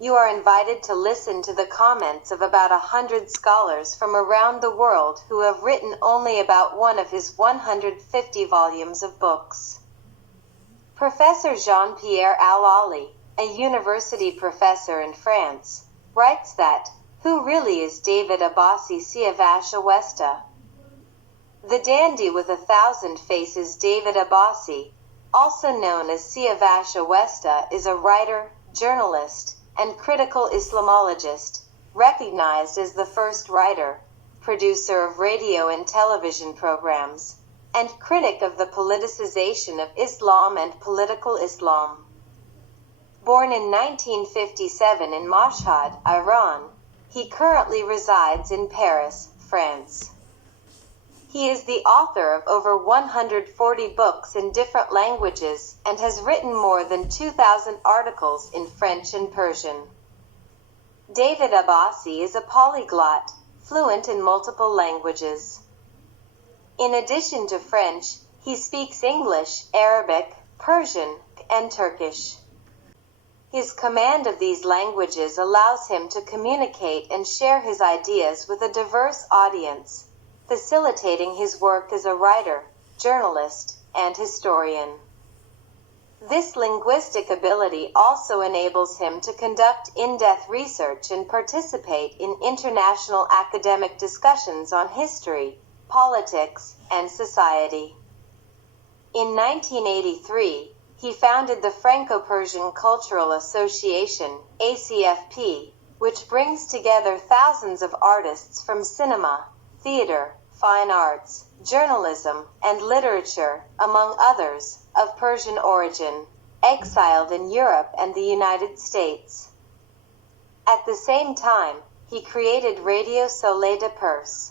You are invited to listen to the comments of about 100 scholars from around the world who have written only about one of his 150 volumes of books. Professor Jean-Pierre Allali, a university professor in France, writes that, "Who really is David Abbasi Siavash Awesta?" The dandy with 1,000 faces David Abbasi, also known as Siavash Awesta, is a writer, journalist, and critical Islamologist, recognized as the first writer, producer of radio and television programs, and critic of the politicization of Islam and political Islam. Born in 1957 in Mashhad, Iran, he currently resides in Paris, France. He is the author of over 140 books in different languages and has written more than 2,000 articles in French and Persian. David Abbasi is a polyglot, fluent in multiple languages. In addition to French, he speaks English, Arabic, Persian, and Turkish. His command of these languages allows him to communicate and share his ideas with a diverse audience, facilitating his work as a writer, journalist, and historian. This linguistic ability also enables him to conduct in-depth research and participate in international academic discussions on history, politics, and society. In 1983, he founded the Franco-Persian Cultural Association, ACFP, which brings together thousands of artists from cinema, theater, fine arts, journalism, and literature, among others, of Persian origin, exiled in Europe and the United States. At the same time, he created Radio Soleil de Perse.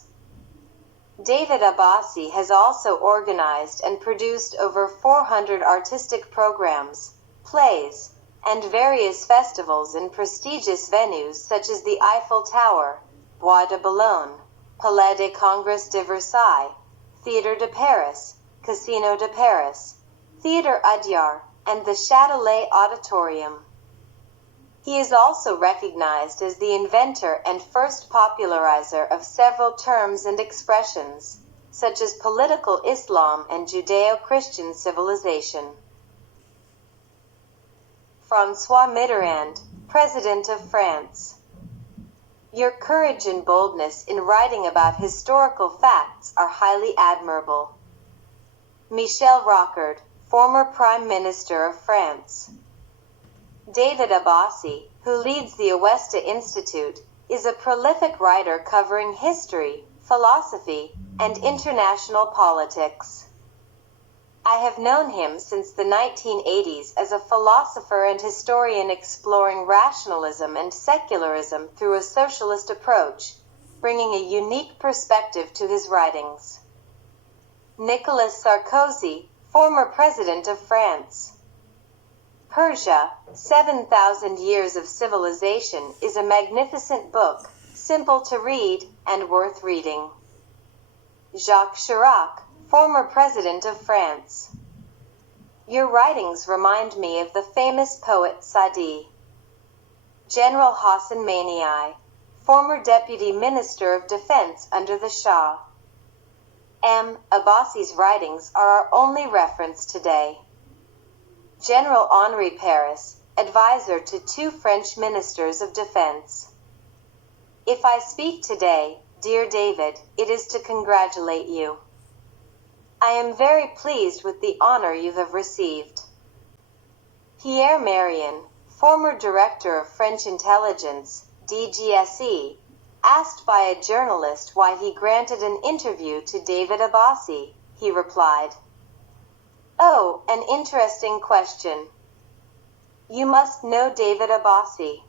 David Abbasi has also organized and produced over 400 artistic programs, plays, and various festivals in prestigious venues such as the Eiffel Tower, Bois de Boulogne, Palais des Congrès de Versailles, Théâtre de Paris, Casino de Paris, Theatre Udyar, and the Châtelet Auditorium. He is also recognized as the inventor and first popularizer of several terms and expressions, such as political Islam and Judeo-Christian civilization. François Mitterrand, President of France. Your courage and boldness in writing about historical facts are highly admirable. Michel Rocard, former Prime Minister of France. David Abbasi, who leads the Awesta Institute, is a prolific writer covering history, philosophy, and international politics. I have known him since the 1980s as a philosopher and historian exploring rationalism and secularism through a socialist approach, bringing a unique perspective to his writings. Nicolas Sarkozy, former President of France. Persia, 7,000 Years of Civilization is a magnificent book, simple to read, and worth reading. Jacques Chirac, former President of France. Your writings remind me of the famous poet Sadi. General Hassan Maniai, former Deputy Minister of Defense under the Shah. M. Abbasi's writings are our only reference today. General Henri Paris, advisor to 2 French ministers of defense. If I speak today, dear David, it is to congratulate you. I am very pleased with the honor you have received. Pierre Marion, former director of French intelligence, DGSE, asked by a journalist why he granted an interview to David Abbasi, he replied, "Oh, an interesting question. You must know David Abbasi.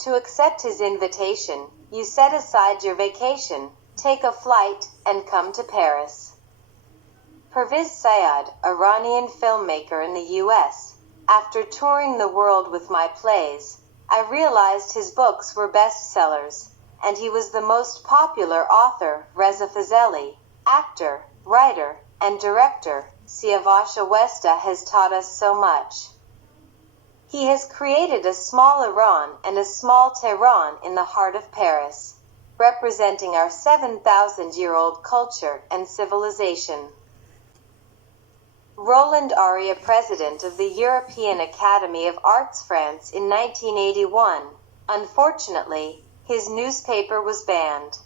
To accept his invitation, you set aside your vacation, take a flight, and come to Paris." Pervez Sayed, Iranian filmmaker in the U.S., after touring the world with my plays, I realized his books were bestsellers, and he was the most popular author. Reza Fazeli, actor, writer, and director, Siavash Awesta has taught us so much. He has created a small Iran and a small Tehran in the heart of Paris, representing our 7,000-year-old culture and civilization. Roland Aria, president of the European Academy of Arts France in 1981. Unfortunately, his newspaper was banned.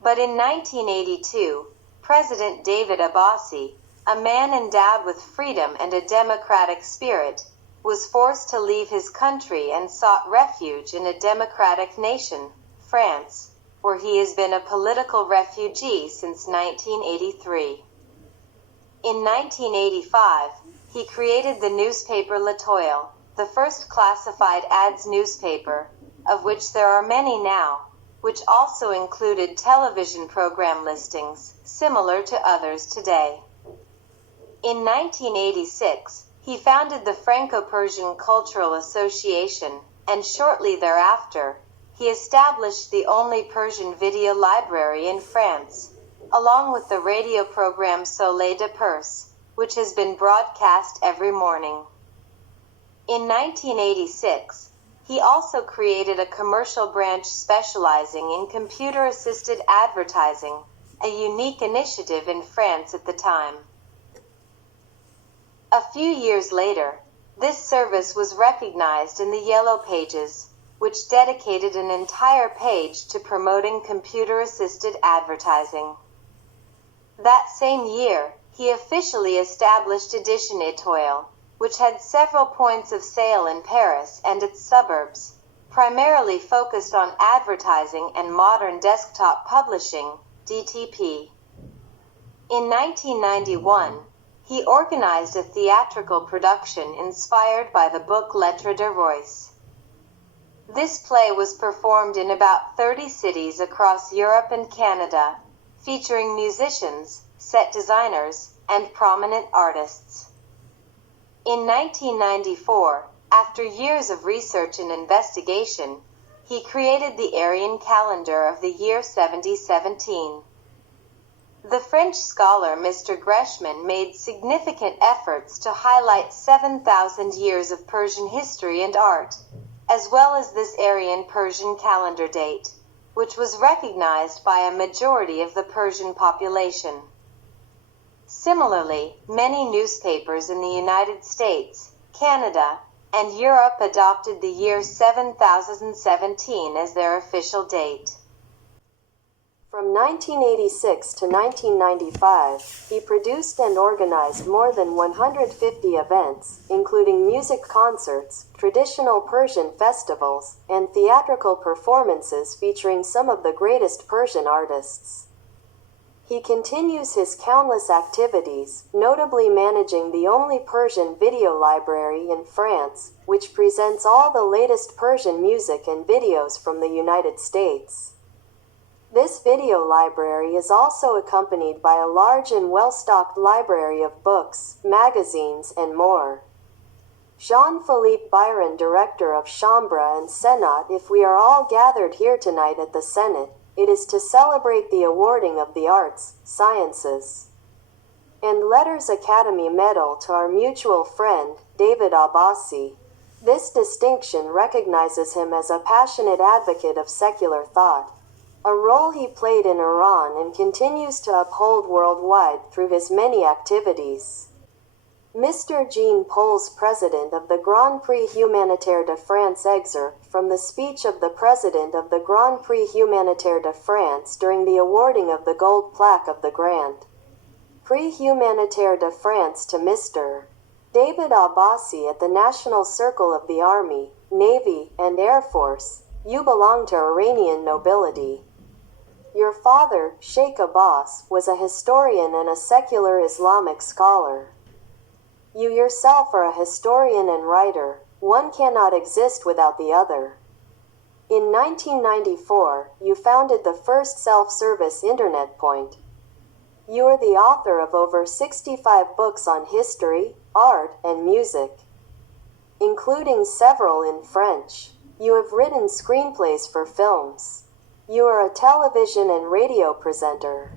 But in 1982, President David Abbasi, a man endowed with freedom and a democratic spirit, was forced to leave his country and sought refuge in a democratic nation, France, where he has been a political refugee since 1983. In 1985, he created the newspaper L'Etoile, the first classified ads newspaper, of which there are many now, which also included television program listings, similar to others today. In 1986, he founded the Franco-Persian Cultural Association, and shortly thereafter, he established the only Persian video library in France, along with the radio program Soleil de Perse, which has been broadcast every morning. In 1986, he also created a commercial branch specializing in computer-assisted advertising, a unique initiative in France at the time. A few years later, this service was recognized in the Yellow Pages, which dedicated an entire page to promoting computer-assisted advertising. That same year, he officially established Edition Étoile, which had several points of sale in Paris and its suburbs, primarily focused on advertising and modern desktop publishing, DTP. In 1991, he organized a theatrical production inspired by the book Lettres de Royce. This play was performed in about 30 cities across Europe and Canada, featuring musicians, set designers, and prominent artists. In 1994, after years of research and investigation, he created the Aryan calendar of the year 7017. The French scholar Mr. Greshman made significant efforts to highlight 7,000 years of Persian history and art, as well as this Aryan Persian calendar date, which was recognized by a majority of the Persian population. Similarly, many newspapers in the United States, Canada, and Europe adopted the year 7017 as their official date. From 1986 to 1995, he produced and organized more than 150 events, including music concerts, traditional Persian festivals, and theatrical performances featuring some of the greatest Persian artists. He continues his countless activities, notably managing the only Persian video library in France, which presents all the latest Persian music and videos from the United States. This video library is also accompanied by a large and well-stocked library of books, magazines, and more. Jean-Philippe Byron, director of Chambre and Senat. If we are all gathered here tonight at the Senate, it is to celebrate the awarding of the Arts, Sciences, and Letters Academy Medal to our mutual friend, David Abbasi. This distinction recognizes him as a passionate advocate of secular thought, a role he played in Iran and continues to uphold worldwide through his many activities. Mr. Jean Paul's, president of the Grand Prix Humanitaire de France. Excerpt from the speech of the president of the Grand Prix Humanitaire de France during the awarding of the gold plaque of the Grand Prix Humanitaire de France to Mr. David Abbasi at the National Circle of the Army, Navy, and Air Force. You belong to Iranian nobility. Your father, Sheikh Abbas, was a historian and a secular Islamic scholar. You yourself are a historian and writer. One cannot exist without the other. In 1994, you founded the first self-service internet point. You are the author of over 65 books on history, art, and music, including several in French. You have written screenplays for films. You are a television and radio presenter.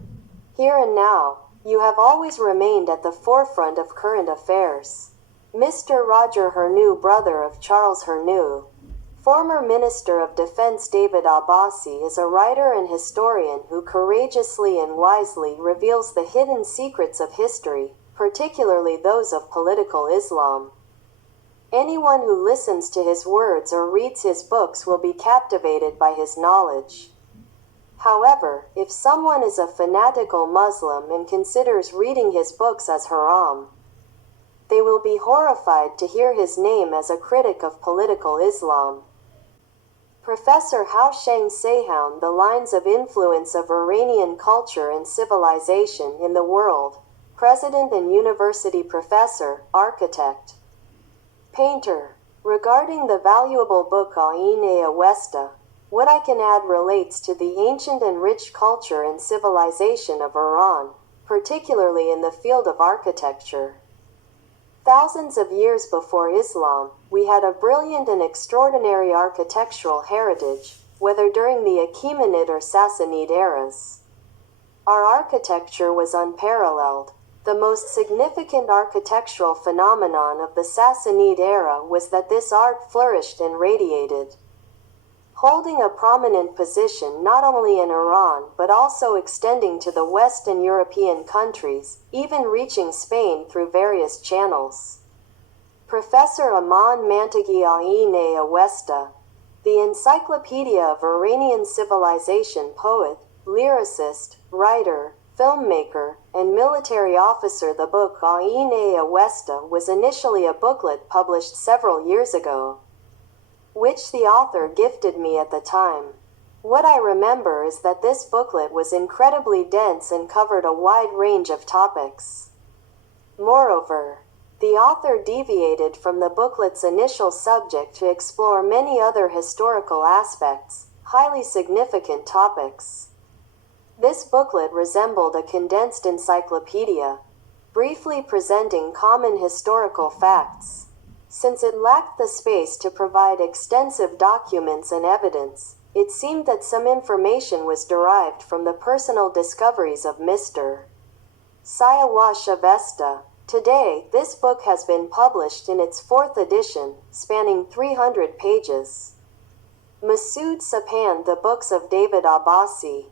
Here and now, you have always remained at the forefront of current affairs. Mr. Roger Hernew, brother of Charles Hernew. Former Minister of Defense David Abbasi is a writer and historian who courageously and wisely reveals the hidden secrets of history, particularly those of political Islam. Anyone who listens to his words or reads his books will be captivated by his knowledge. However, if someone is a fanatical Muslim and considers reading his books as haram, they will be horrified to hear his name as a critic of political Islam. Professor Houshang Sehoun, The Lines of Influence of Iranian Culture and Civilization in the World, President and University Professor, Architect, Painter. Regarding the valuable book Ain-e-Awesta, what I can add relates to the ancient and rich culture and civilization of Iran, particularly in the field of architecture. Thousands of years before Islam, we had a brilliant and extraordinary architectural heritage, whether during the Achaemenid or Sassanid eras. Our architecture was unparalleled. The most significant architectural phenomenon of the Sassanid era was that this art flourished and radiated, holding a prominent position not only in Iran but also extending to the Western European countries, even reaching Spain through various channels. Professor Aman Mantaghi Ain-e-Awesta, the Encyclopedia of Iranian Civilization poet, lyricist, writer, filmmaker, and military officer. The book Ain-e-Awesta was initially a booklet published several years ago, which the author gifted me at the time. What I remember is that this booklet was incredibly dense and covered a wide range of topics. Moreover, the author deviated from the booklet's initial subject to explore many other historical aspects, highly significant topics. This booklet resembled a condensed encyclopedia, briefly presenting common historical facts. Since it lacked the space to provide extensive documents and evidence, it seemed that some information was derived from the personal discoveries of Mr. Siawash Avesta. Today, this book has been published in its fourth edition, spanning 300 pages. Masood Sapan, The Books of David Abbasi.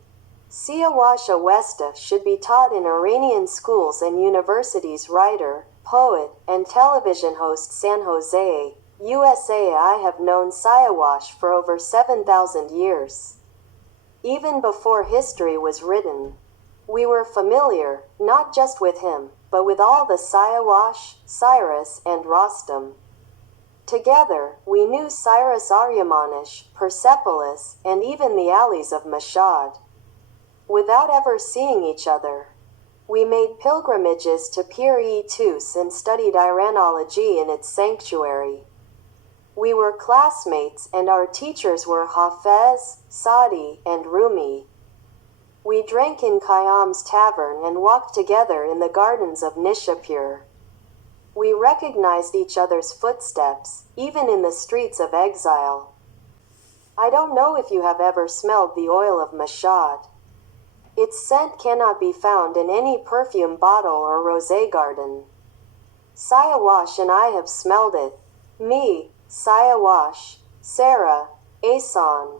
Siawash Awesta should be taught in Iranian schools and universities. Writer, poet, and television host, San Jose, USA. I have known Siawash for over 7,000 years. Even before history was written, we were familiar, not just with him, but with all the Siawash, Cyrus, and Rostam. Together, we knew Cyrus Aryamanish, Persepolis, and even the alleys of Mashhad. Without ever seeing each other, we made pilgrimages to Pir-e-Tus and studied Iranology in its sanctuary. We were classmates and our teachers were Hafez, Saadi, and Rumi. We drank in Khayyam's tavern and walked together in the gardens of Nishapur. We recognized each other's footsteps, even in the streets of exile. I don't know if you have ever smelled the oil of Mashhad. Its scent cannot be found in any perfume bottle or rosé garden. Siawash and I have smelled it. Me, Siawash, Sarah, Asan,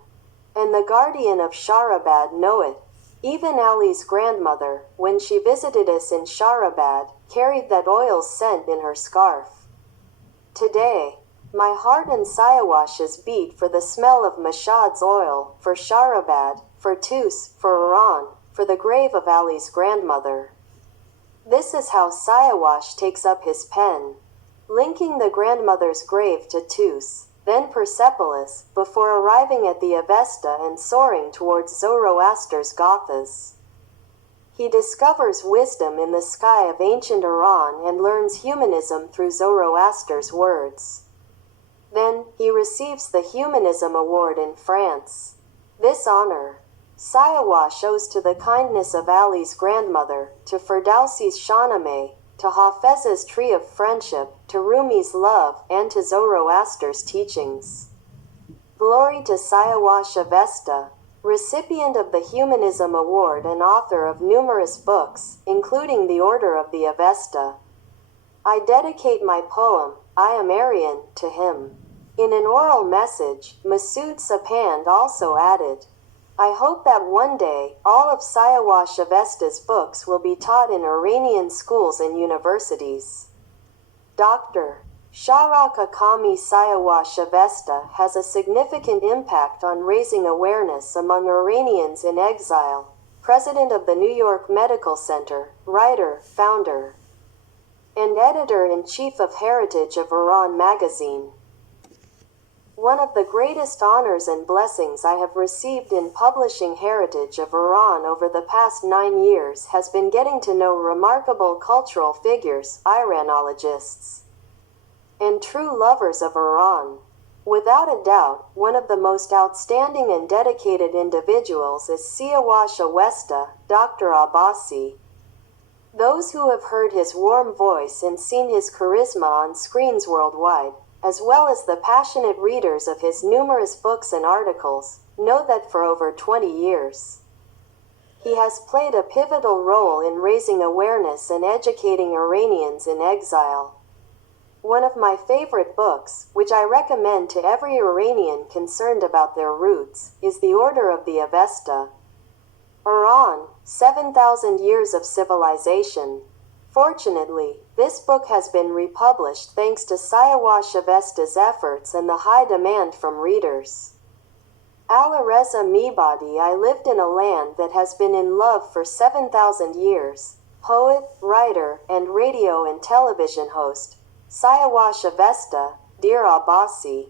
and the guardian of Shahrabad know it. Even Ali's grandmother, when she visited us in Shahrabad, carried that oil's scent in her scarf. Today, my heart and Siawash's beat for the smell of Mashhad's oil, for Shahrabad, for Tus, for Iran, for the grave of Ali's grandmother. This is how Siawash takes up his pen, linking the grandmother's grave to Tus, then Persepolis, before arriving at the Avesta and soaring towards Zoroaster's Gathas. He discovers wisdom in the sky of ancient Iran and learns humanism through Zoroaster's words. Then, he receives the Humanism Award in France. This honor, Siawash owes to the kindness of Ali's grandmother, to Ferdowsi's Shahnameh, to Hafez's Tree of Friendship, to Rumi's love, and to Zoroaster's teachings. Glory to Siawash Avesta, recipient of the Humanism Award and author of numerous books, including The Order of the Avesta. I dedicate my poem, I Am Aryan, to him. In an oral message, Masood Sapand also added, I hope that one day, all of Sayawa Shavesta's books will be taught in Iranian schools and universities. Dr. Sharaka Kami Sayawa Shavesta has a significant impact on raising awareness among Iranians in exile, president of the New York Medical Center, writer, founder, and editor-in-chief of Heritage of Iran magazine. One of the greatest honors and blessings I have received in publishing Heritage of Iran over the past 9 years has been getting to know remarkable cultural figures, Iranologists, and true lovers of Iran. Without a doubt, one of the most outstanding and dedicated individuals is Siawa Shavesta, Dr. Abbasi. Those who have heard his warm voice and seen his charisma on screens worldwide, as well as the passionate readers of his numerous books and articles, know that for over 20 years, he has played a pivotal role in raising awareness and educating Iranians in exile. One of my favorite books, which I recommend to every Iranian concerned about their roots, is The Order of the Avesta. Iran, 7,000 Years of Civilization. Fortunately, this book has been republished thanks to Sayawa Shavesta's efforts and the high demand from readers. Alireza Mibadi. I lived in a land that has been in love for 7,000 years. Poet, writer, and radio and television host, Sayawa Shavesta, Dear Abbasi.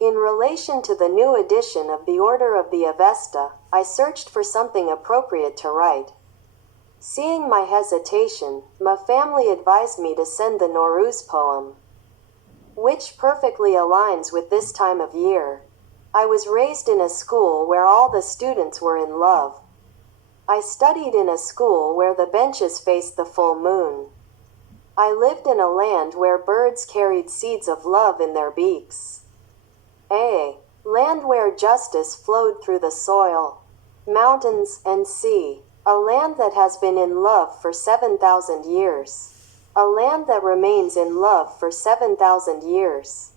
In relation to the new edition of The Order of the Avesta, I searched for something appropriate to write. Seeing my hesitation, my family advised me to send the Nowruz poem, which perfectly aligns with this time of year. I was raised in a school where all the students were in love. I studied in a school where the benches faced the full moon. I lived in a land where birds carried seeds of love in their beaks. A land where justice flowed through the soil, mountains, and sea. A land that has been in love for 7,000 years. A land that remains in love for 7,000 years.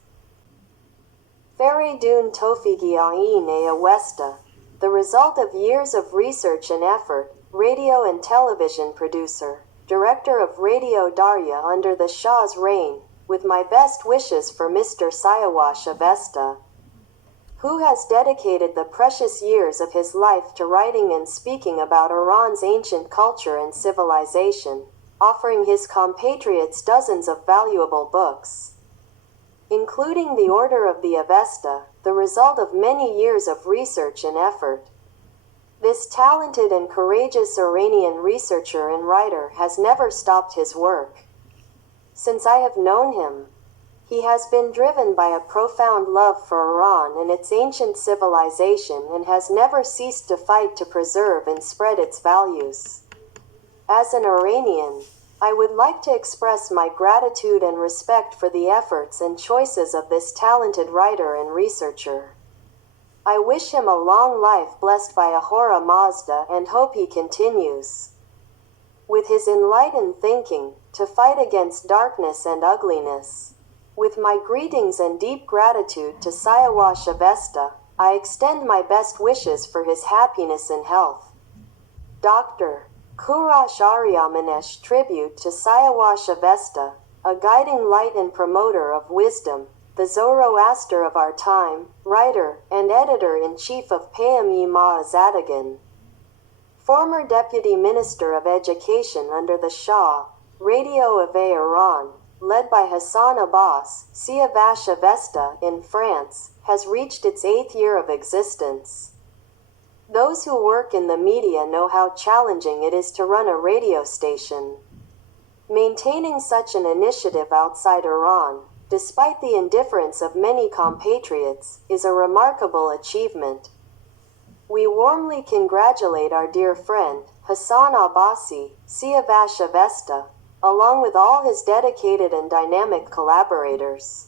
Feridun Tofigi Ain Awesta, the result of years of research and effort, radio and television producer, director of Radio Darya under the Shah's reign, with my best wishes for Mr. Sayawa Shavesta, who has dedicated the precious years of his life to writing and speaking about Iran's ancient culture and civilization, offering his compatriots dozens of valuable books, including The Order of the Avesta, the result of many years of research and effort. This talented and courageous Iranian researcher and writer has never stopped his work. Since I have known him, he has been driven by a profound love for Iran and its ancient civilization and has never ceased to fight to preserve and spread its values. As an Iranian, I would like to express my gratitude and respect for the efforts and choices of this talented writer and researcher. I wish him a long life blessed by Ahura Mazda and hope he continues, with his enlightened thinking, to fight against darkness and ugliness. With my greetings and deep gratitude to Sayawa Shavesta, I extend my best wishes for his happiness and health. Dr. Kurash Aryamanesh. Tribute to Sayawa Shavesta, a guiding light and promoter of wisdom, the Zoroaster of our time, writer and editor-in-chief of Payam-e Zadagan, former Deputy Minister of Education under the Shah, Radio of Iran, led by Hassan Abbas. Sayawa Shavesta in France, has reached its 8th year of existence. Those who work in the media know how challenging it is to run a radio station. Maintaining such an initiative outside Iran, despite the indifference of many compatriots, is a remarkable achievement. We warmly congratulate our dear friend, Hassan Abbasi, Sayawa Shavesta, along with all his dedicated and dynamic collaborators.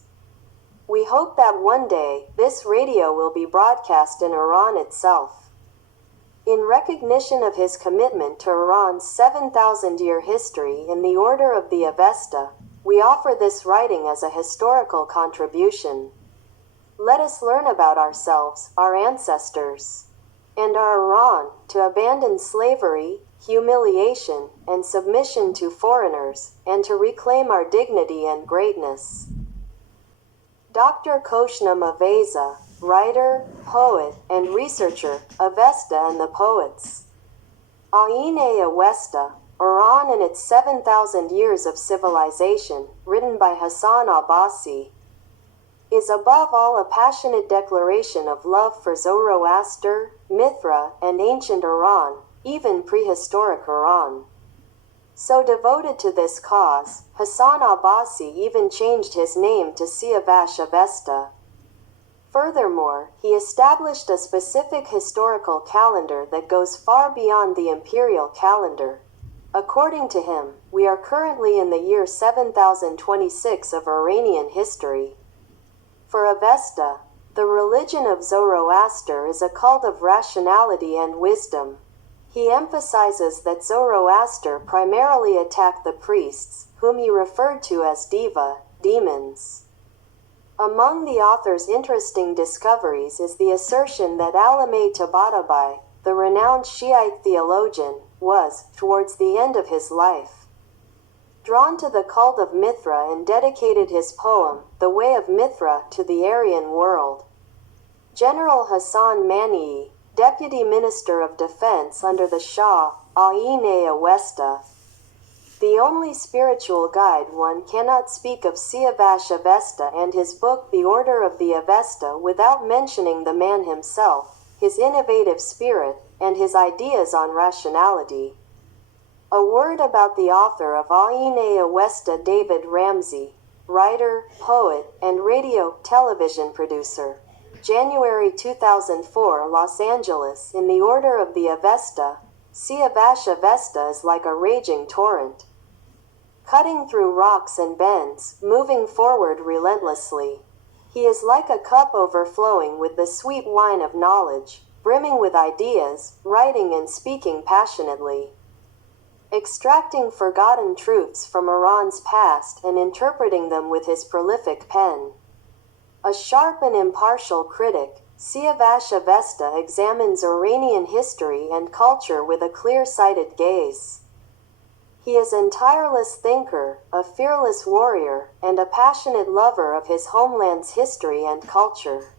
We hope that one day, this radio will be broadcast in Iran itself. In recognition of his commitment to Iran's 7,000-year history in the Order of the Avesta, we offer this writing as a historical contribution. Let us learn about ourselves, our ancestors, and our Iran, to abandon slavery, humiliation, and submission to foreigners, and to reclaim our dignity and greatness. Dr. Koshna Maveza, writer, poet, and researcher, Avesta and the Poets. Ain Avesta, Iran and its 7,000 years of civilization, written by Hassan Abbasi, is above all a passionate declaration of love for Zoroaster, Mithra, and ancient Iran, even prehistoric Iran. So devoted to this cause, Hassan Abbasi even changed his name to Siavash Avesta. Furthermore, he established a specific historical calendar that goes far beyond the imperial calendar. According to him, we are currently in the year 7026 of Iranian history. For Avesta, the religion of Zoroaster is a cult of rationality and wisdom. He emphasizes that Zoroaster primarily attacked the priests, whom he referred to as deva, demons. Among the author's interesting discoveries is the assertion that Alameh Tabatabai, the renowned Shiite theologian, was, towards the end of his life, drawn to the cult of Mithra and dedicated his poem, The Way of Mithra, to the Aryan world. General Hassan Manii, Deputy Minister of Defense under the Shah, Ain Avesta, the only spiritual guide. One cannot speak of Siavash Avesta and his book The Order of the Avesta without mentioning the man himself, his innovative spirit, and his ideas on rationality. A word about the author of Ain Avesta. David Ramsey, writer, poet, and radio-television producer. January 2004, Los Angeles. In the Order of the Avesta, Siavash Avesta is like a raging torrent, cutting through rocks and bends, moving forward relentlessly. He is like a cup overflowing with the sweet wine of knowledge, brimming with ideas, writing and speaking passionately, extracting forgotten truths from Iran's past and interpreting them with his prolific pen. A sharp and impartial critic, Siavash Avesta examines Iranian history and culture with a clear-sighted gaze. He is an tireless thinker, a fearless warrior, and a passionate lover of his homeland's history and culture.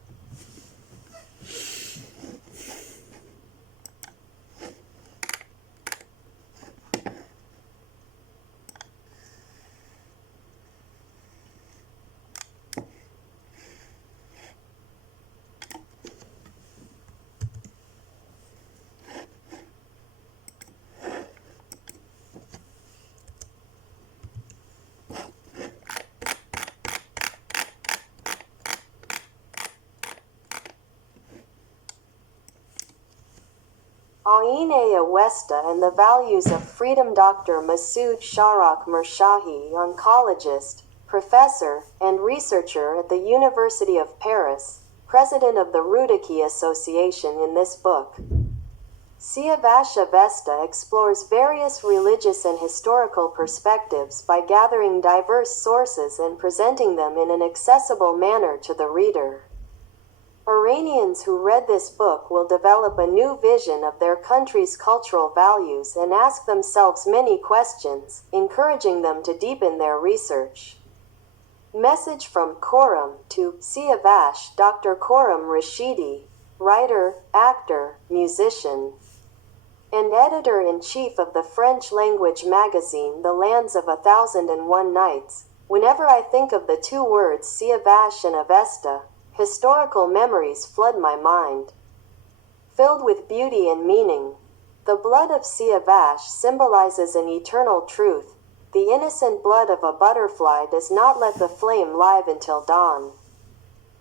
Ain Avesta and the Values of Freedom. Dr. Masoud Sharak Mershahi, oncologist, professor, and researcher at the University of Paris, president of the Rudaki Association. In this book, Siavash Avesta explores various religious and historical perspectives by gathering diverse sources and presenting them in an accessible manner to the reader. Iranians who read this book will develop a new vision of their country's cultural values and ask themselves many questions, encouraging them to deepen their research. Message from Khorram to Siavash. Dr. Khorram Rashidi, writer, actor, musician, and editor-in-chief of the French-language magazine The Lands of 1001 Nights. Whenever I think of the two words Siavash and Avesta, historical memories flood my mind, filled with beauty and meaning. The blood of Siavash symbolizes an eternal truth. The innocent blood of a butterfly does not let the flame live until dawn.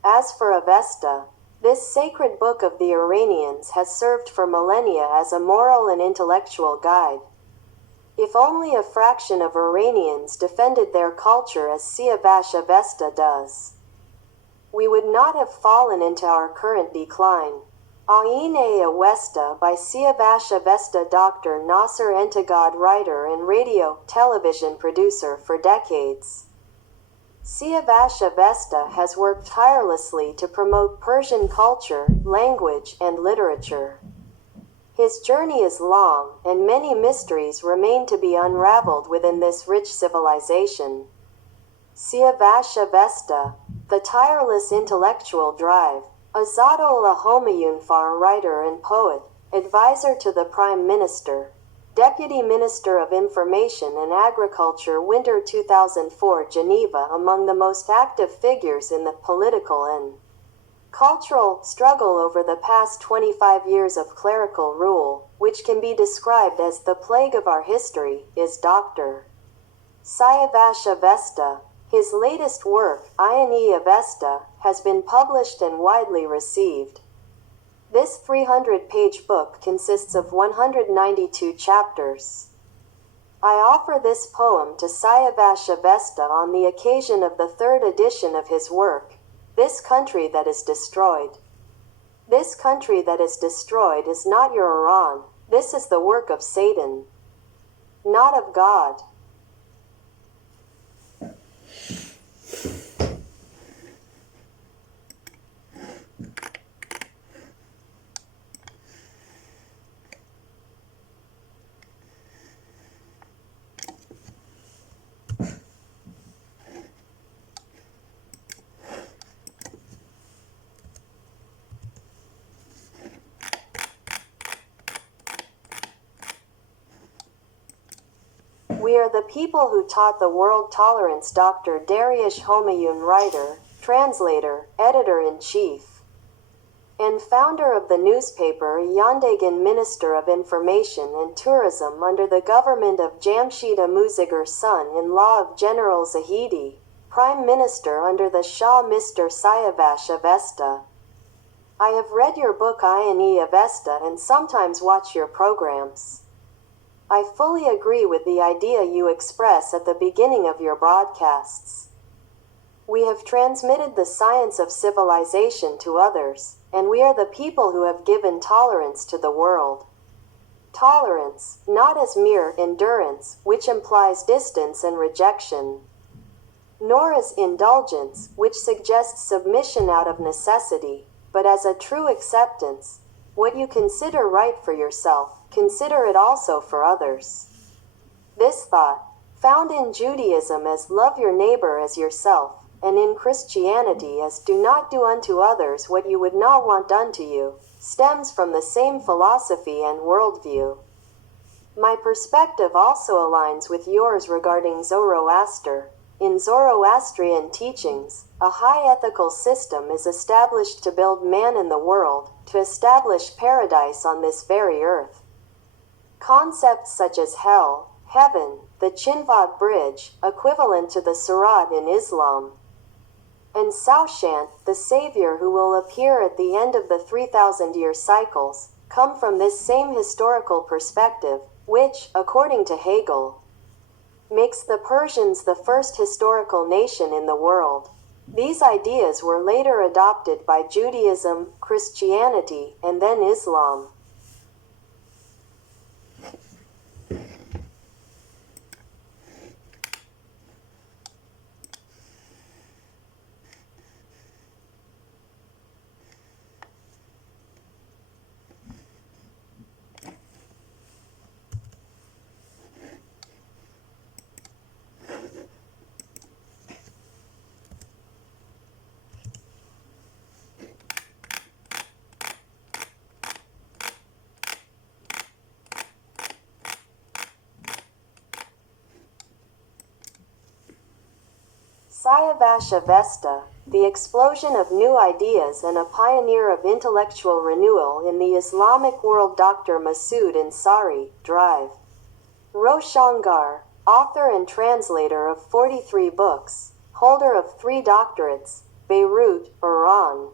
As for Avesta, this sacred book of the Iranians has served for millennia as a moral and intellectual guide. If only a fraction of Iranians defended their culture as Siavash Avesta does, we would not have fallen into our current decline. Ain Avesta by Siavash Avesta. Dr. Nasser Entagad, writer and radio, television producer for decades. Siavash Avesta has worked tirelessly to promote Persian culture, language, and literature. His journey is long, and many mysteries remain to be unraveled within this rich civilization. Siavash Avesta, the tireless intellectual drive. Azadullah Homayunfar, writer and poet, advisor to the Prime Minister, Deputy Minister of Information and Agriculture, Winter 2004, Geneva. Among the most active figures in the political and cultural struggle over the past 25 years of clerical rule, which can be described as the plague of our history, is Dr. Siavash Avesta. His latest work, Ayani Avesta, has been published and widely received. This 300-page book consists of 192 chapters. I offer this poem to Siavash Avesta on the occasion of the third edition of his work, This Country That Is Destroyed. This country that is destroyed is not your Iran, this is the work of Satan, not of God. We are the people who taught the world tolerance. Dr. Dariush Homayun, writer, translator, editor-in-chief, and founder of the newspaper Yandegan, Minister of Information and Tourism under the government of Jamshid Amuzigar, son-in-law of General Zahidi, Prime Minister under the Shah, Mr. Siavash Avesta. I have read your book Ayani Avesta and sometimes watch your programs. I fully agree with the idea you express at the beginning of your broadcasts. We have transmitted the science of civilization to others, and we are the people who have given tolerance to the world. Tolerance, not as mere endurance, which implies distance and rejection, nor as indulgence, which suggests submission out of necessity, but as a true acceptance. What you consider right for yourself, consider it also for others. This thought, found in Judaism as love your neighbor as yourself, and in Christianity as do not do unto others what you would not want done to you, stems from the same philosophy and worldview. My perspective also aligns with yours regarding Zoroaster. In Zoroastrian teachings, a high ethical system is established to build man in the world, to establish paradise on this very earth. Concepts such as hell, heaven, the Chinvad Bridge, equivalent to the Surat in Islam, and Saushant, the Savior who will appear at the end of the 3,000-year cycles, come from this same historical perspective, which, according to Hegel, makes the Persians the first historical nation in the world. These ideas were later adopted by Judaism, Christianity, and then Islam. Siavash Avesta, the explosion of new ideas and a pioneer of intellectual renewal in the Islamic world. Dr. Masoud Ansari, Drive. Roshangar, author and translator of 43 books, holder of 3 doctorates, Beirut, Iran,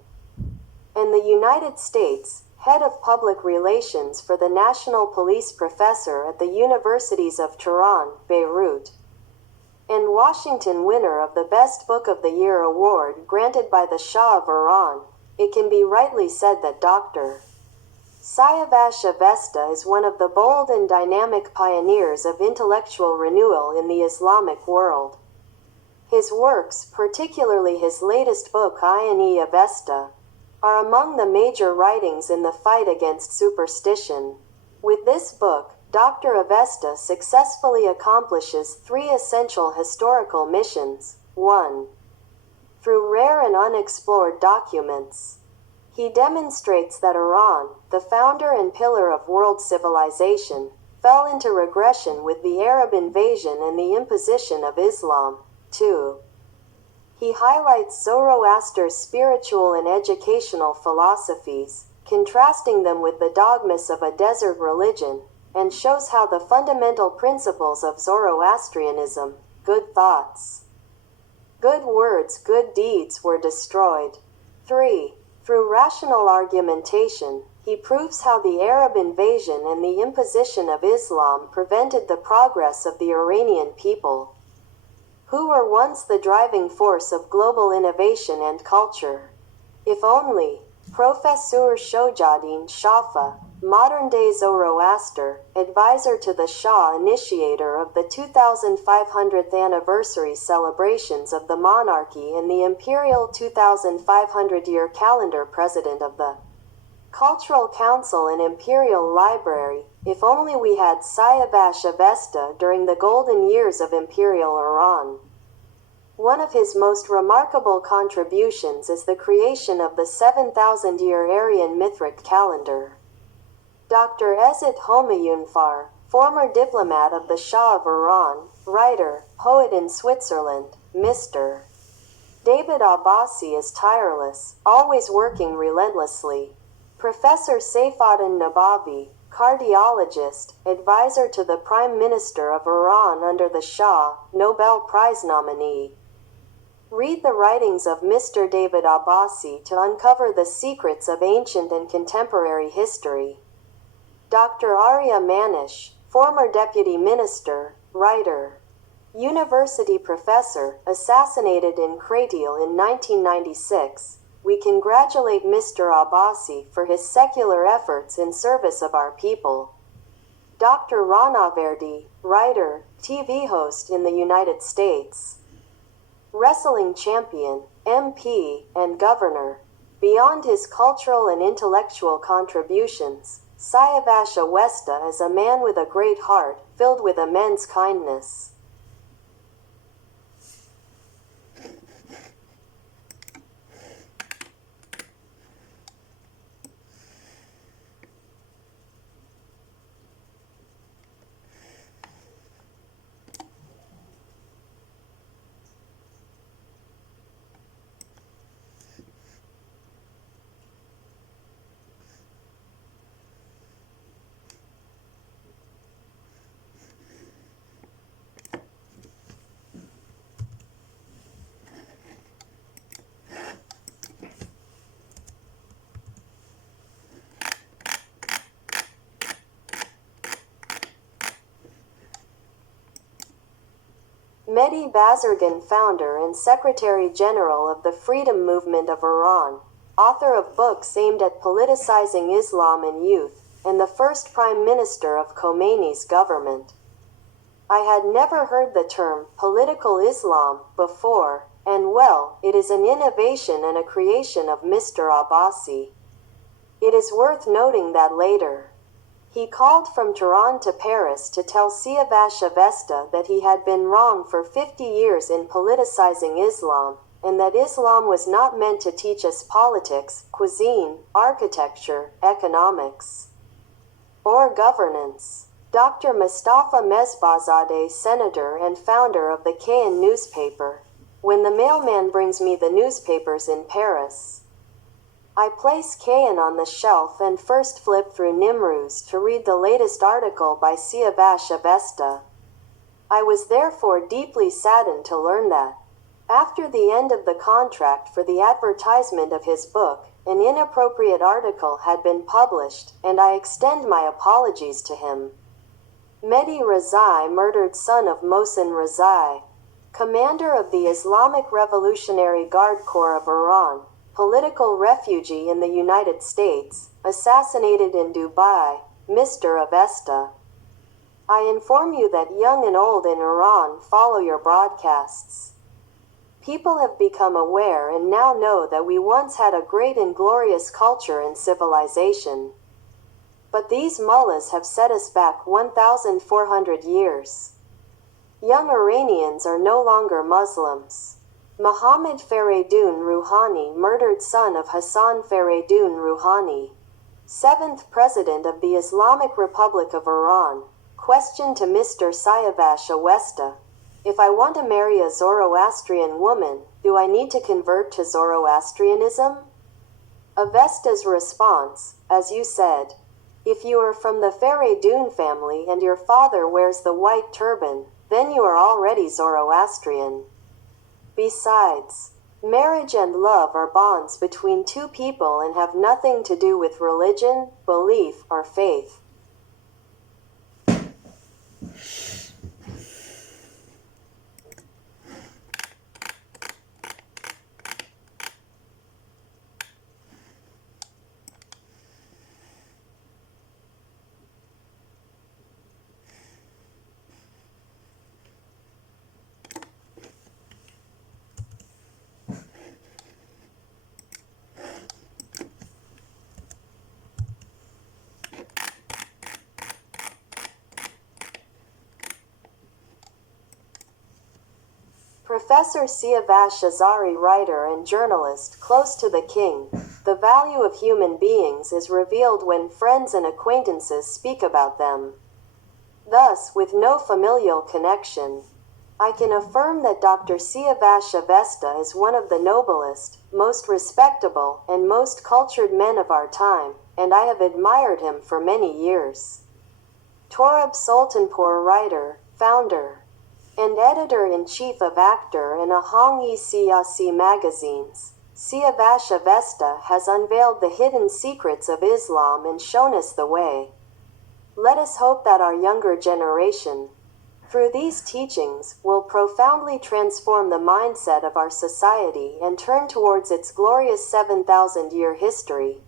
and the United States, head of public relations for the National Police, professor at the Universities of Tehran, Beirut, and Washington, winner of the Best Book of the Year award granted by the Shah of Iran. It can be rightly said that Dr. Siavash Avesta is one of the bold and dynamic pioneers of intellectual renewal in the Islamic world. His works, particularly his latest book Ione Avesta, are among the major writings in the fight against superstition. With this book, Dr. Avesta successfully accomplishes three essential historical missions. 1. Through rare and unexplored documents, he demonstrates that Iran, the founder and pillar of world civilization, fell into regression with the Arab invasion and the imposition of Islam. 2. He highlights Zoroaster's spiritual and educational philosophies, contrasting them with the dogmas of a desert religion, and shows how the fundamental principles of Zoroastrianism, good thoughts, good words, good deeds, were destroyed. 3. Through rational argumentation, he proves how the Arab invasion and the imposition of Islam prevented the progress of the Iranian people, who were once the driving force of global innovation and culture. If only, Professor Shojaddin Shafa, modern-day Zoroaster, advisor to the Shah, initiator of the 2500th anniversary celebrations of the monarchy and the imperial 2500-year calendar, president of the Cultural Council and Imperial Library, if only we had Siavash Avesta during the golden years of Imperial Iran. One of his most remarkable contributions is the creation of the 7,000-year Aryan Mithric calendar. Dr. Ezet Homayunfar, former diplomat of the Shah of Iran, writer, poet in Switzerland, Mr. David Abbasi is tireless, always working relentlessly. Professor Saifuddin Nabavi, cardiologist, advisor to the Prime Minister of Iran under the Shah, Nobel Prize nominee. Read the writings of Mr. David Abbasi to uncover the secrets of ancient and contemporary history. Dr. Arya Manish, former deputy minister, writer, university professor, assassinated in Kratil in 1996. We congratulate Mr. Abbasi for his secular efforts in service of our people. Dr. Rana Verdi, writer, TV host in the United States, wrestling champion, MP, and governor. Beyond his cultural and intellectual contributions, Siavash Avesta is a man with a great heart, filled with immense kindness. Mehdi Bazargan, founder and Secretary-General of the Freedom Movement of Iran, author of books aimed at politicizing Islam and youth, and the first Prime Minister of Khomeini's government. I had never heard the term political Islam before, and well, it is an innovation and a creation of Mr. Abbasi. It is worth noting that later, he called from Tehran to Paris to tell Siavash Avesta that he had been wrong for 50 years in politicizing Islam, and that Islam was not meant to teach us politics, cuisine, architecture, economics, or governance. Dr. Mustafa Mesbahzadeh, senator and founder of the Kayan newspaper. When the mailman brings me the newspapers in Paris, I place Kayan on the shelf and first flip through Nimruz to read the latest article by Siavash Avesta. I was therefore deeply saddened to learn that, after the end of the contract for the advertisement of his book, an inappropriate article had been published, and I extend my apologies to him. Mehdi Rezai, murdered son of Mohsen Rezai, commander of the Islamic Revolutionary Guard Corps of Iran, political refugee in the United States, assassinated in Dubai, Mr. Avesta. I inform you that young and old in Iran follow your broadcasts. People have become aware and now know that we once had a great and glorious culture and civilization. But these mullahs have set us back 1,400 years. Young Iranians are no longer Muslims. Muhammad Faridun Rouhani, murdered son of Hassan Faridun Rouhani, 7th President of the Islamic Republic of Iran, questioned to Mr. Siavash Avesta, "If I want to marry a Zoroastrian woman, do I need to convert to Zoroastrianism?" Avesta's response, "As you said, if you are from the Faridun family and your father wears the white turban, then you are already Zoroastrian. Besides, marriage and love are bonds between two people and have nothing to do with religion, belief, or faith." Professor Siavash Azari, writer and journalist close to the king, "The value of human beings is revealed when friends and acquaintances speak about them. Thus, with no familial connection, I can affirm that Dr. Siavash Avesta is one of the noblest, most respectable, and most cultured men of our time, and I have admired him for many years." Torab Sultanpour, writer, founder, and editor-in-chief of Actor and Ahangi Siyasi magazines, Siavash Avesta has unveiled the hidden secrets of Islam and shown us the way. Let us hope that our younger generation, through these teachings, will profoundly transform the mindset of our society and turn towards its glorious 7,000-year history.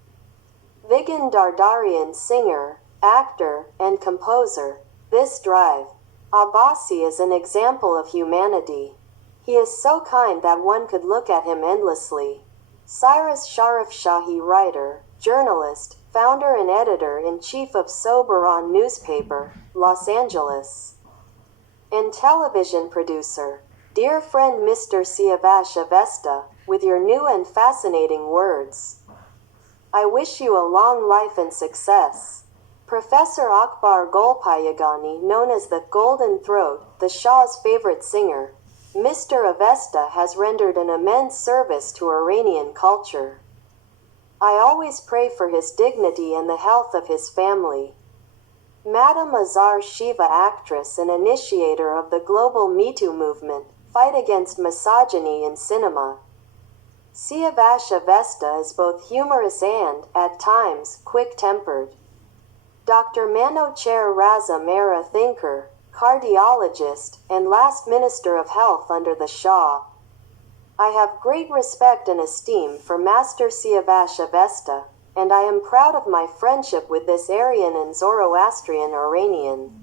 Vigan Dardarian, singer, actor, and composer. This drive. Abbasi is an example of humanity. He is so kind that one could look at him endlessly. Cyrus Sharif Shahi, writer, journalist, founder and editor-in-chief of Soberon newspaper, Los Angeles, and television producer. Dear friend Mr. Siavash Avesta, with your new and fascinating words, I wish you a long life and success. Professor Akbar Golpayagani, known as the Golden Throat, the Shah's favorite singer, Mr. Avesta has rendered an immense service to Iranian culture. I always pray for his dignity and the health of his family. Madam Azar Shiva, actress and initiator of the global Me Too movement, fight against misogyny in cinema. Siavash Avesta is both humorous and, at times, quick-tempered. Dr. Manocher Raza Mehra, thinker, cardiologist, and last Minister of Health under the Shah. I have great respect and esteem for Master Siavash Avesta, and I am proud of my friendship with this Aryan and Zoroastrian Iranian.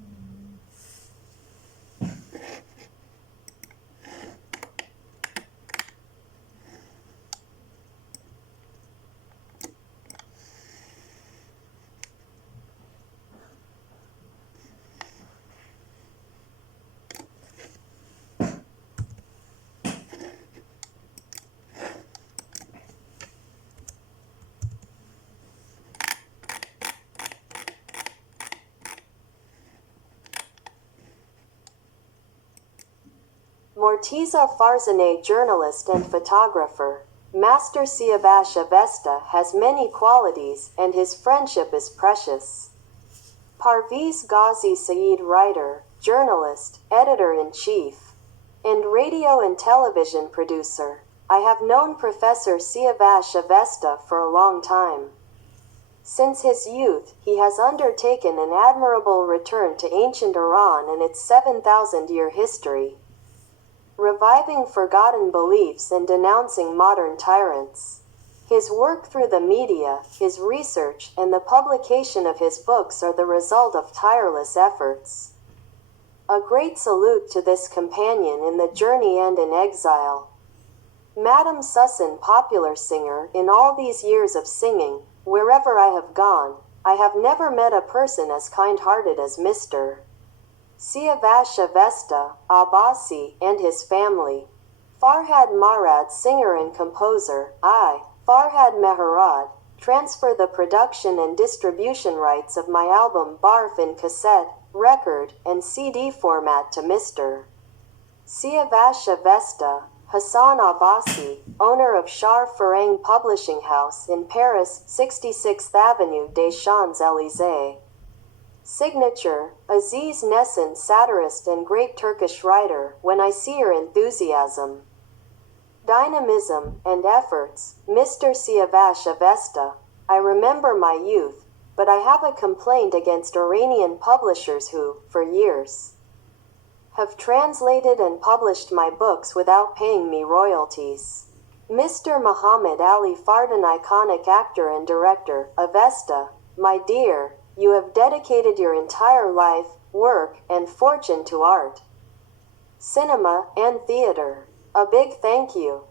Morteza Farzaneh, journalist and photographer. Master Siavash Avesta has many qualities and his friendship is precious. Parviz Ghazi Saeed, writer, journalist, editor-in-chief, and radio and television producer. I have known Professor Siavash Avesta for a long time. Since his youth, he has undertaken an admirable return to ancient Iran and its 7,000-year history, reviving forgotten beliefs and denouncing modern tyrants. His work through the media, his research, and the publication of his books are the result of tireless efforts. A great salute to this companion in the journey and in exile. Madam Sussan, popular singer. In all these years of singing, wherever I have gone, I have never met a person as kind-hearted as Mr. Siavash Avesta, Abbasi, and his family. Farhad Marad, singer and composer. I, Farhad Mehrad, transfer the production and distribution rights of my album Barf in cassette, record, and CD format to Mr. Siavash Avesta, Hassan Abbasi, owner of Shar Farang Publishing House in Paris, 66th Avenue des Champs-Élysées. Signature, Aziz Nesin, satirist and great Turkish writer. When I see your enthusiasm, dynamism, and efforts, Mr. Siavash Avesta, I remember my youth, but I have a complaint against Iranian publishers who, for years, have translated and published my books without paying me royalties. Mr. Muhammad Ali Fardan, iconic actor and director, Avesta, my dear, you have dedicated your entire life, work, and fortune to art, cinema, and theater. A big thank you.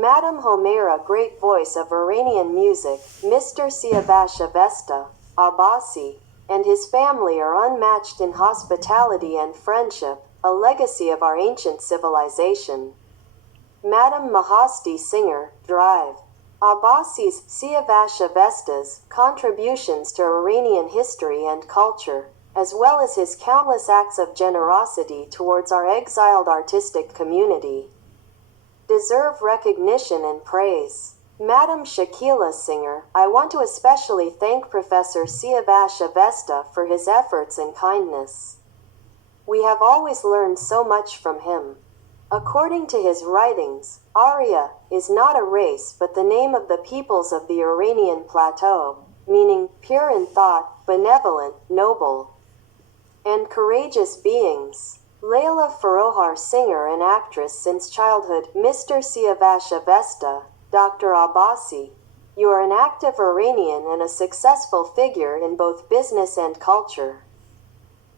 Madam Homaira, great voice of Iranian music, Mr. Siavash Avesta, Abbasi, and his family are unmatched in hospitality and friendship, a legacy of our ancient civilization. Madam Mahasti, singer, Drive. Abbasi's, Siavash Avesta's, contributions to Iranian history and culture, as well as his countless acts of generosity towards our exiled artistic community, deserve recognition and praise. Madam Shakila, singer, I want to especially thank Professor Siavash Avesta for his efforts and kindness. We have always learned so much from him. According to his writings, Arya is not a race but the name of the peoples of the Iranian plateau, meaning pure in thought, benevolent, noble, and courageous beings. Layla Farohar, singer and actress since childhood. Mr. Siavash Avesta, Dr. Abbasi, you are an active Iranian and a successful figure in both business and culture.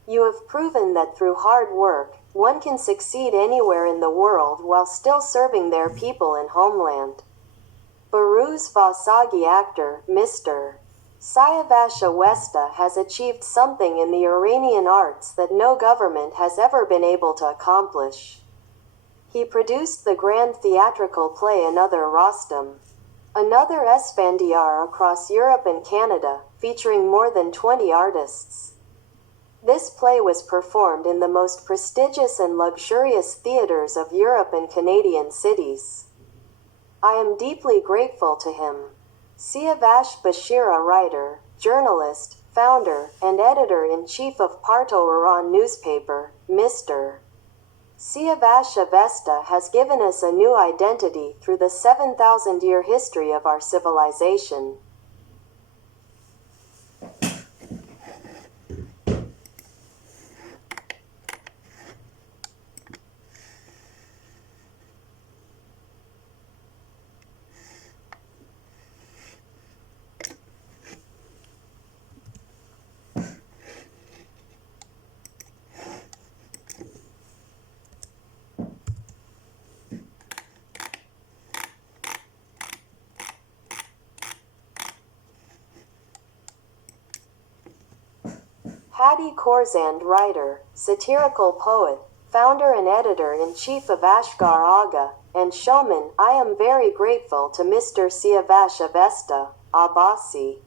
You have proven that through hard work, one can succeed anywhere in the world while still serving their people and homeland. Baruz Vasagi, actor, Mr. Siavash Avesta has achieved something in the Iranian arts that no government has ever been able to accomplish. He produced the grand theatrical play Another Rostam, Another Esfandiar across Europe and Canada, featuring more than 20 artists. This play was performed in the most prestigious and luxurious theaters of Europe and Canadian cities. I am deeply grateful to him. Siavash Bashira, writer, journalist, founder, and editor-in-chief of Parto Iran newspaper, Mr. Siavash Avesta has given us a new identity through the 7,000-year history of our civilization. Hadi Khorsand, writer, satirical poet, founder and editor-in-chief of Ashgar Aga, and showman. I am very grateful to Mr. Siavash Avesta, Abbasi.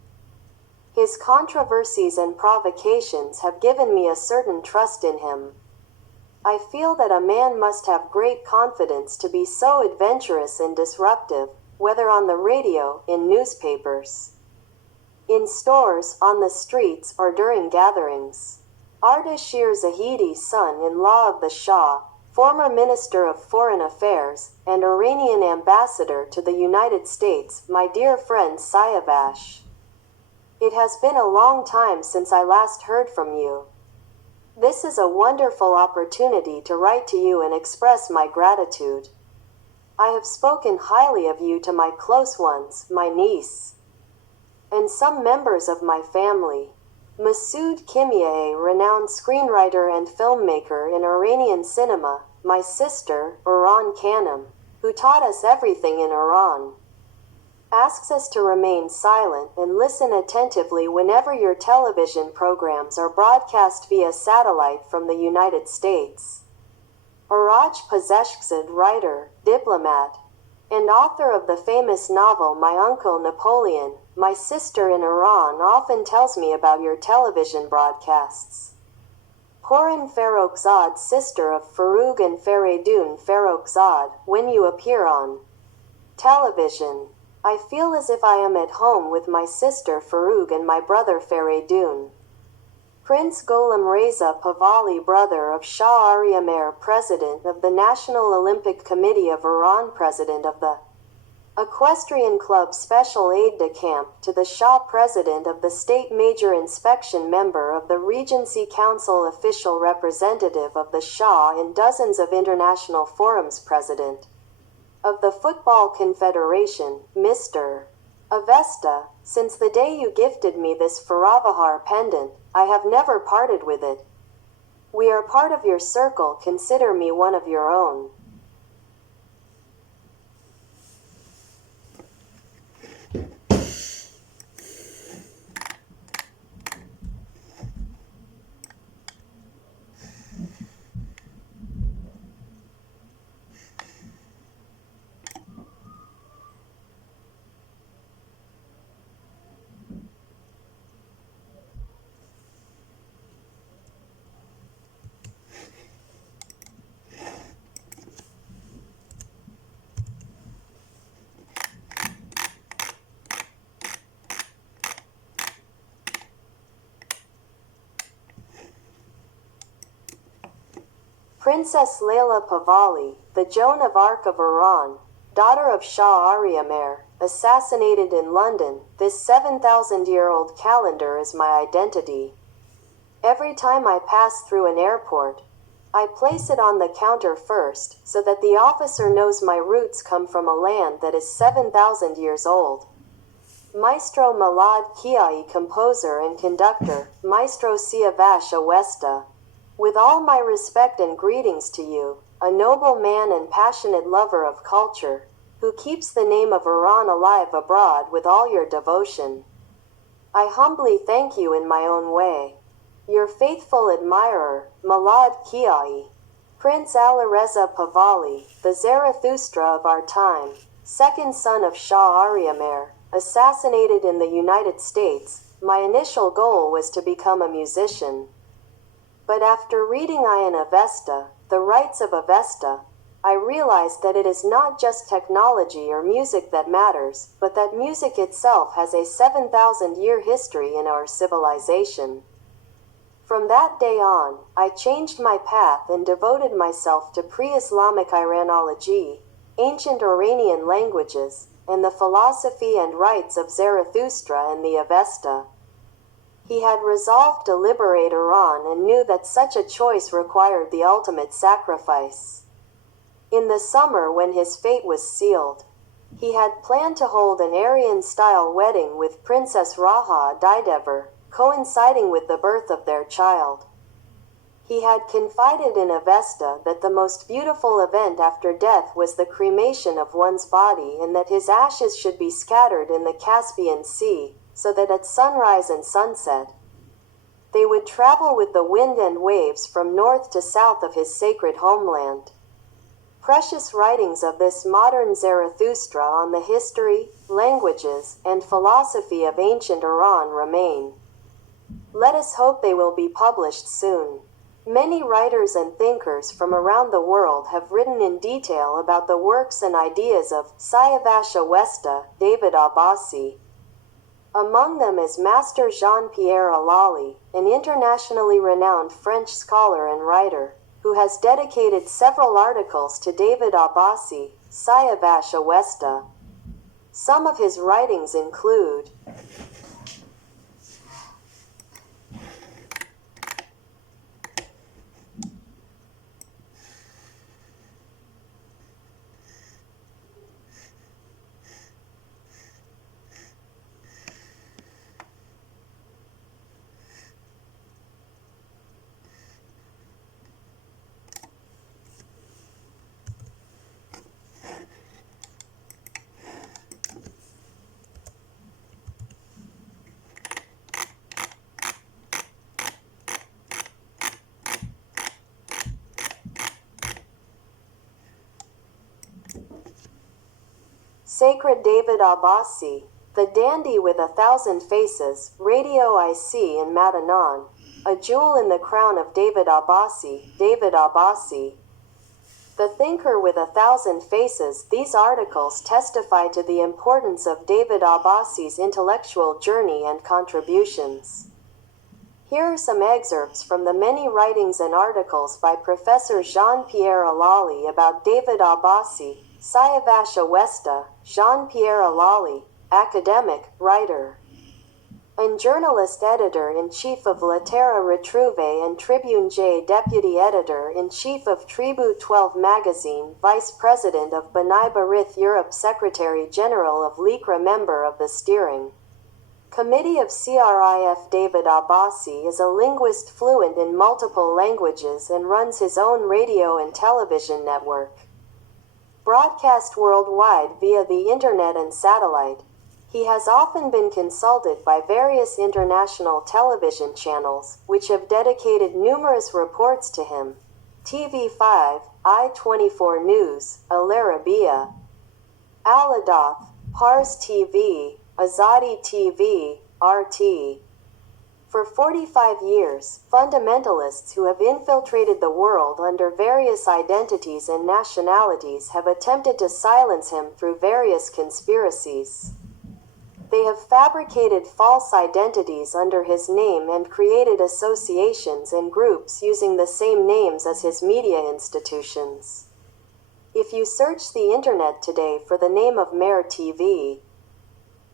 His controversies and provocations have given me a certain trust in him. I feel that a man must have great confidence to be so adventurous and disruptive, whether on the radio, in newspapers, in stores, on the streets, or during gatherings. Ardashir Zahidi, son-in-law of the Shah, former Minister of Foreign Affairs, and Iranian Ambassador to the United States, my dear friend Sayavash. It has been a long time since I last heard from you. This is a wonderful opportunity to write to you and express my gratitude. I have spoken highly of you to my close ones, my niece, and some members of my family. Masoud Kimieh, renowned screenwriter and filmmaker in Iranian cinema, my sister, Iran Khanum, who taught us everything in Iran, asks us to remain silent and listen attentively whenever your television programs are broadcast via satellite from the United States. Araj Pazeshkzad, writer, diplomat, and author of the famous novel My Uncle Napoleon, my sister in Iran often tells me about your television broadcasts. Horan Farrokhzad, sister of Farouk and Faridun Farrokhzad, when you appear on television, I feel as if I am at home with my sister Farouk and my brother Faridun. Prince Gholam Reza Pahlavi, brother of Shah Ariamer, President of the National Olympic Committee of Iran, President of the Equestrian Club, Special Aide-de-Camp to the Shah, President of the State Major Inspection, member of the Regency Council, official representative of the Shah in dozens of international forums, President of the Football Confederation, Mr. Avesta, since the day you gifted me this Faravahar pendant, I have never parted with it. We are part of your circle, consider me one of your own. Princess Laila Pahlavi, the Joan of Arc of Iran, daughter of Shah Ariamer, assassinated in London. This 7,000-year-old calendar is my identity. Every time I pass through an airport, I place it on the counter first, so that the officer knows my roots come from a land that is 7,000 years old. Maestro Malad Kiai, composer and conductor, Maestro Siavash Awesta. With all my respect and greetings to you, a noble man and passionate lover of culture, who keeps the name of Iran alive abroad with all your devotion. I humbly thank you in my own way. Your faithful admirer, Malad Kiai. Prince Alireza Pahlavi, the Zarathustra of our time, second son of Shah Ariamer, assassinated in the United States. My initial goal was to become a musician. But after reading Ian Avesta, The Rights of Avesta, I realized that it is not just technology or music that matters, but that music itself has a 7,000-year history in our civilization. From that day on, I changed my path and devoted myself to pre-Islamic Iranology, ancient Iranian languages, and the philosophy and rites of Zarathustra and the Avesta. He had resolved to liberate Iran and knew that such a choice required the ultimate sacrifice. In the summer, when his fate was sealed, he had planned to hold an Aryan-style wedding with Princess Raha Daidever, coinciding with the birth of their child. He had confided in Avesta that the most beautiful event after death was the cremation of one's body, and that his ashes should be scattered in the Caspian Sea, so that at sunrise and sunset, they would travel with the wind and waves from north to south of his sacred homeland. Precious writings of this modern Zarathustra on the history, languages, and philosophy of ancient Iran remain. Let us hope they will be published soon. Many writers and thinkers from around the world have written in detail about the works and ideas of Sayavash Awesta, David Abbasi. Among them is Master Jean-Pierre Alali, an internationally renowned French scholar and writer, who has dedicated several articles to David Abbasi, Sayavash Awesta. Some of his writings include Sacred David Abbasi, The Dandy with 1,000 Faces, Radio IC in Madanon, A Jewel in the Crown of David Abbasi, David Abbasi. The Thinker with 1,000 Faces. These articles testify to the importance of David Abbasi's intellectual journey and contributions. Here are some excerpts from the many writings and articles by Professor Jean-Pierre Alali about David Abbasi, Sayavash Awesta, Jean-Pierre Alali, academic, writer, and journalist editor-in-chief of La Terra Retrouve and Tribune J, deputy editor-in-chief of Tribu 12 magazine, vice president of B'nai B'rith Europe, secretary general of LICRA, member of the steering committee of CRIF. David Abbasi is a linguist fluent in multiple languages and runs his own radio and television network. Broadcast worldwide via the internet and satellite, he has often been consulted by various international television channels, which have dedicated numerous reports to him. TV5, I-24 News, Al Arabiya, Al Adath, Pars TV, Azadi TV, RT. For 45 years, fundamentalists who have infiltrated the world under various identities and nationalities have attempted to silence him through various conspiracies. They have fabricated false identities under his name and created associations and groups using the same names as his media institutions. If you search the internet today for the name of Mer TV,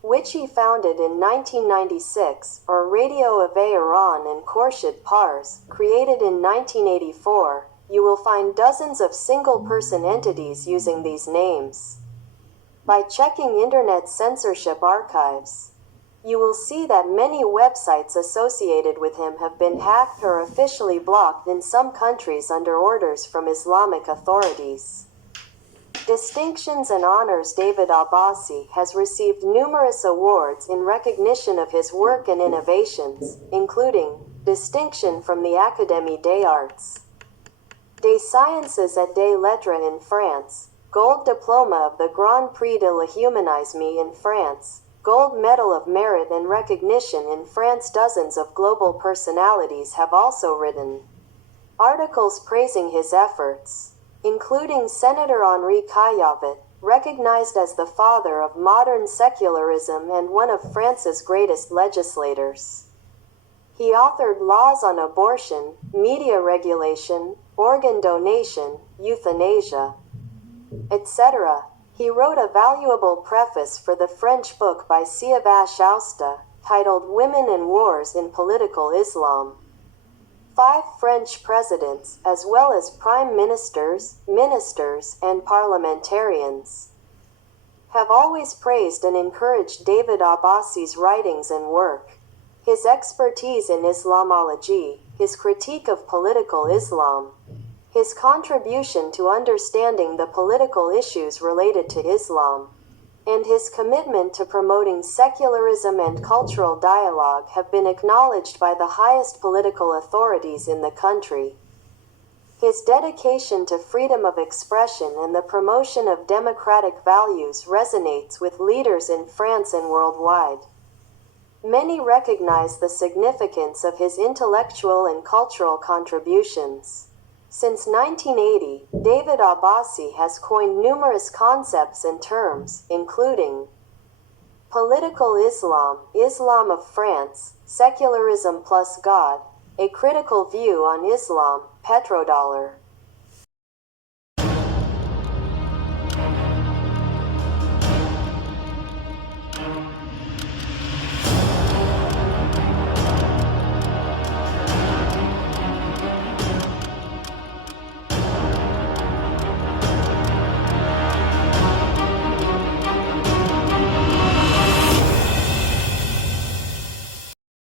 which he founded in 1996, or Radio of Iran and Khorshid Pars, created in 1984, you will find dozens of single-person entities using these names. By checking Internet censorship archives, you will see that many websites associated with him have been hacked or officially blocked in some countries under orders from Islamic authorities. Distinctions and honors. David Abbasi has received numerous awards in recognition of his work and innovations, including distinction from the Académie des Arts, des Sciences et des Lettres in France, Gold Diploma of the Grand Prix de l'Humanisme in France, Gold Medal of Merit and Recognition in France. Dozens of global personalities have also written articles praising his efforts, including Senator Henri Caillavit, recognized as the father of modern secularism and one of France's greatest legislators. He authored laws on abortion, media regulation, organ donation, euthanasia, etc. He wrote a valuable preface for the French book by Sayavash Awesta, titled Women and Wars in Political Islam. 5 French presidents, as well as prime ministers, ministers, and parliamentarians, have always praised and encouraged David Abbasi's writings and work. His expertise in Islamology, his critique of political Islam, his contribution to understanding the political issues related to Islam, and his commitment to promoting secularism and cultural dialogue have been acknowledged by the highest political authorities in the country. His dedication to freedom of expression and the promotion of democratic values resonates with leaders in France and worldwide. Many recognize the significance of his intellectual and cultural contributions. Since 1980, David Abbasi has coined numerous concepts and terms, including political Islam, Islam of France, secularism plus God, A critical view on Islam, petrodollar.